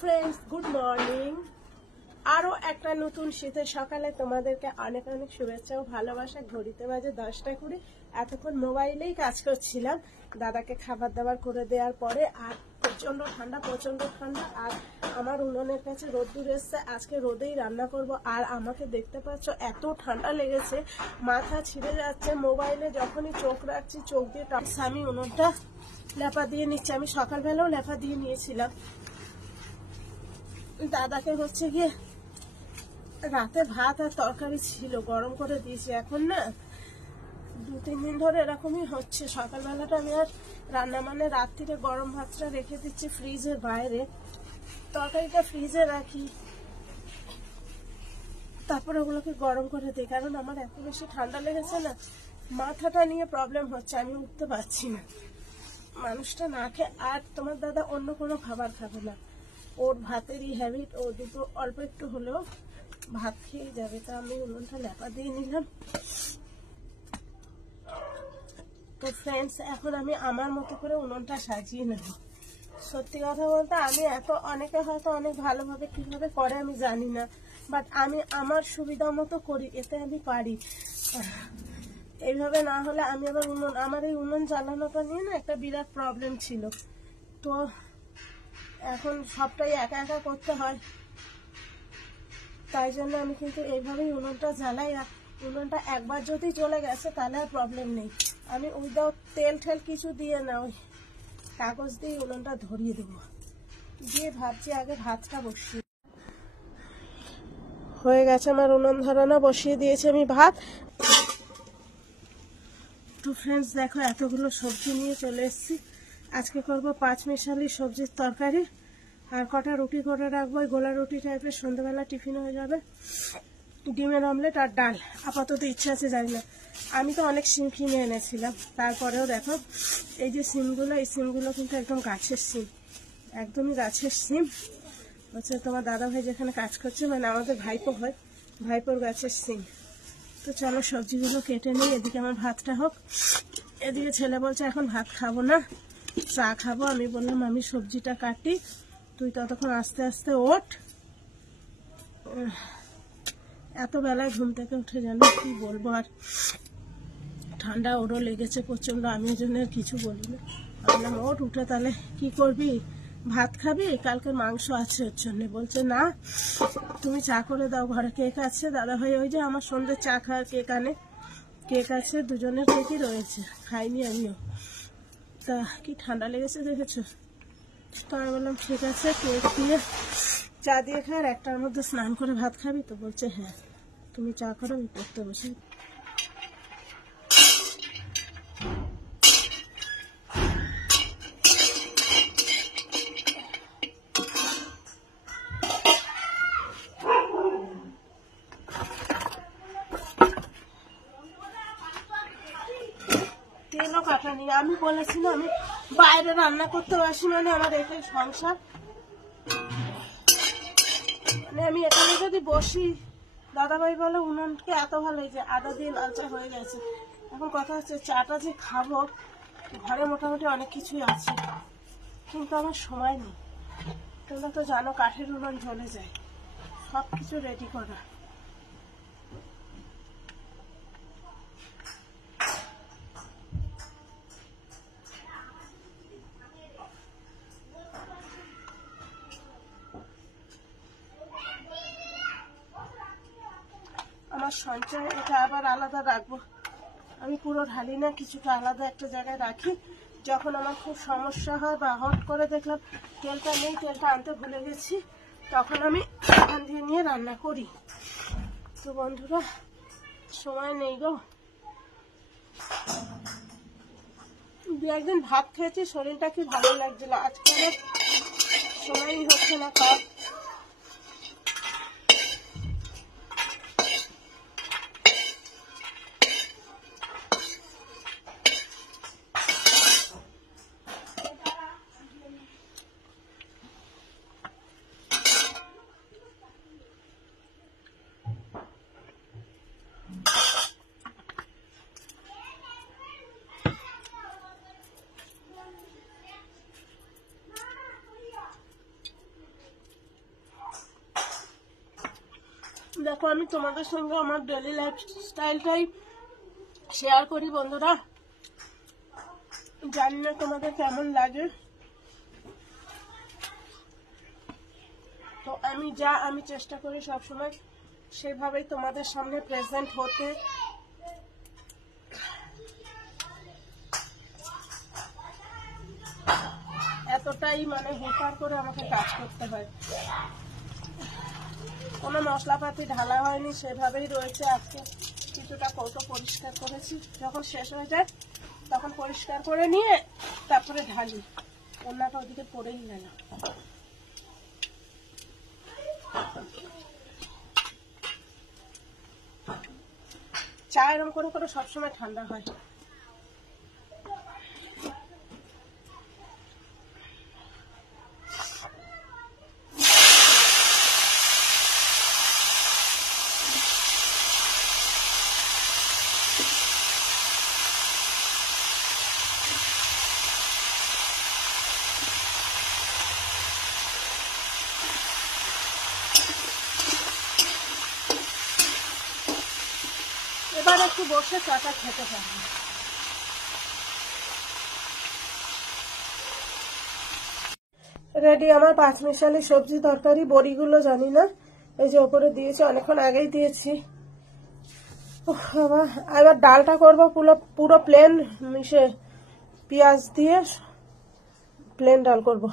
Friends, good morning. আরো একটা নতুন শীতের সকালে তোমাদেরকে অনেক অনেক শুভেচ্ছা ও ভালোবাসা। ঘড়িতে বাজে 10টা 20। এতক্ষণ মোবাইলেই কাজ করছিলাম দাদাকে খাবার দাবার করে দেওয়ার পরে। আর প্রচন্ড ঠান্ডা। আর আমার উনুনের কাছে রোদ্দুর এসছে, আজকে রোদেই রান্না করব। আর আমাকে দেখতে পাচ্ছ এত ঠান্ডা লেগেছে, মাথা ছিঁড়ে যাচ্ছে। মোবাইলে যখনই চোখ রাখছি চোখ দিয়ে আমি উনুনটা লেপা দিয়ে নিচ্ছি। আমি সকালবেলাও লেপা দিয়ে নিয়েছিলাম। দাদাকে হচ্ছে গিয়ে রাতে ভাত আর তরকারি ছিল, গরম করে দিয়েছি। এখন না 2-3 দিন ধরে এরকমই হচ্ছে। সকালবেলাটা আমি আর রান্না মানে রাত্রিরে গরম ভাতটা রেখে দিচ্ছি ফ্রিজের বাইরে, তরকারিটা ফ্রিজে রাখি, তারপরে ওগুলোকে গরম করে দিই। কারণ আমার এত বেশি ঠান্ডা লেগেছে না, মাথাটা নিয়ে প্রবলেম হচ্ছে, আমি উঠতে পারছি না। মানুষটা না খেয়ে আর তোমার দাদা অন্য কোনো খাবার খাবে না, ওর ভাতেরই হ্যাবিট। ও দুটো অল্প একটু হলেও ভাত খেয়ে যাবে। তা আমি উনুনটা লেপা দিয়ে নিলাম। তো ফ্রেন্ডস, এখন আমি আমার মতো করে উনুনটা সাজিয়ে নেব। সত্যি কথা বলতে আমি অনেকে হয়তো অনেক ভালোভাবে কিভাবে করে আমি জানি না, বাট আমি আমার সুবিধা মতো করি, এতে আমি পারি। এইভাবে না হলে আমি আবার আমার এই উনুন জ্বালানোটা নিয়ে না একটা বিরাট প্রবলেম ছিল। তো এখন সবটাই একা একা করতে হয়, তাই জন্য আমি কিন্তু এইভাবেই উনুনটা জ্বালাই। আর উনুনটা একবার যদি চলে গেছে তাহলে আর প্রবলেম নেই। আমি উইদাউট তেল ঠেল কিছু দিয়ে না, ওই কাগজ দিয়ে উনুনটা ধরিয়ে দেবো। দিয়ে ভাবছি আগে ভাতটা বসিয়ে। হয়ে গেছে আমার উনুন ধরানো, বসিয়ে দিয়েছি আমি ভাত। তো ফ্রেন্ডস দেখো, এতগুলো সবজি নিয়ে চলে এসেছি। আজকে করব 5 মিশালি সবজির তরকারি, আর কটা রুটি করে রাখবো, গোলা রুটি টাইপের, সন্ধ্যাবেলা টিফিন হয়ে যাবে। ডিমের অমলেট আর ডাল আপাতত ইচ্ছা আছে, জানি না। আমি তো অনেক সিম কিনে এনেছিলাম, তারপরেও দেখো এই যে সিমগুলো, এই সিমগুলো কিন্তু একদম গাছের সিম, একদমই গাছের সিম হচ্ছে। তোমার দাদা ভাই যেখানে কাজ করছে, মানে আমাদের ভাইপো হয়, ভাইপোর গাছের সিম। তো চলো সবজিগুলো কেটে নিই, এদিকে আমার ভাতটা হোক। এদিকে ছেলে বলছে এখন ভাত খাবো না, চা খাবো। আমি বললাম আমি সবজিটা কাটি, তুই ততক্ষণ আস্তে আস্তে ওঠ। এত বেলায় ঘুম থেকে উঠে জানো কি বলবো। আর ঠান্ডা ওরও লেগেছে প্রচন্ড, আমি ওই জন্য কিছু বলি না। বললাম ওঠ, উঠে তাহলে কি করবি, ভাত খাবি, কালকে মাংস আছে ওর জন্য। বলছে না তুমি চা করে দাও, ঘরে কেক আছে। দাদা ভাই ওই যে আমার সন্ধ্যে চা খাওয়ার কেক আনে, কেক আছে, দুজনের কেকই রয়েছে, খাইনি আমিও। তা কি ঠান্ডা লেগেছে দেখেছো। তো আমি বললাম ঠিক আছে, কেক দিয়ে চা দিয়ে খায়, আর একটার মধ্যে স্নান করে ভাত খাবি। তো বলছে হ্যাঁ তুমি চা করো, আমি পড়তে বসে। তেলও কাটা নেই। আমি বলেছিলাম আমি বাইরে রান্না করতে আসি, মানে আমার এটাই সংসার, মানে আমি এখানে যদি বসি। দাদাভাই বলে উনুনকে এত ভালো যে আদা দিয়ে লাল চা হয়ে গেছে। এখন কথা হচ্ছে চাটা যে খাবো, ঘরে মোটামুটি অনেক কিছুই আছে, কিন্তু আমার সময় নেই। তোমরা তো জানো কাঠের উনুন জ্বলে যায়, সব কিছু রেডি করা। আমার সঞ্চয় এটা আবার আলাদা রাখবো, আমি পুরো ঢালি না, কিছুটা আলাদা একটা জায়গায় রাখি। যখন আমার খুব সমস্যা হয় বা হট করে দেখলাম তেলটা নেই, তেলটা আনতে ভুলে গেছি, তখন আমি এখান দিয়ে নিয়ে রান্না করি। তো বন্ধুরা সময় নেই গো, 2-1 দিন ভাত খেয়েছি, শরীরটা কি ভালো লাগছিল। আজকে সময়ই হচ্ছে না খাওয়া। দেখো আমি তোমাদের সঙ্গে আমার ডেইলি লাইফ স্টাইলটাই শেয়ার করি বন্ধুরা, জানি না তোমাদের কেমন লাগে। তো আমি চেষ্টা করি সবসময় সেভাবেই তোমাদের সামনে প্রেজেন্ট হতে। এতটাই মানে হুপার করে আমাকে কাজ করতে হয়, কোনো মশলাপাতি ঢালা হয়নি, সেভাবেই রয়েছে। আজকে কিছুটা কৌটো পরিষ্কার করেছি, যখন শেষ হয়ে যায় তখন পরিষ্কার করে নিয়ে তারপরে ঢালি, রান্নাটা ওদিকে পড়েই গেল। চা এরকম করে করে সবসময় ঠান্ডা হয়। এবার একটু বসে চাটা খেতে পারবো। রেডি আমার পাঁচমিশালি সবজি তরকারি। বড়িগুলো জানি না, এই যে ওপরে দিয়েছি, অনেকক্ষণ আগেই দিয়েছি। এবার ডালটা করবো পুরো প্লেন মিশে পেঁয়াজ দিয়ে প্লেন ডাল করবো।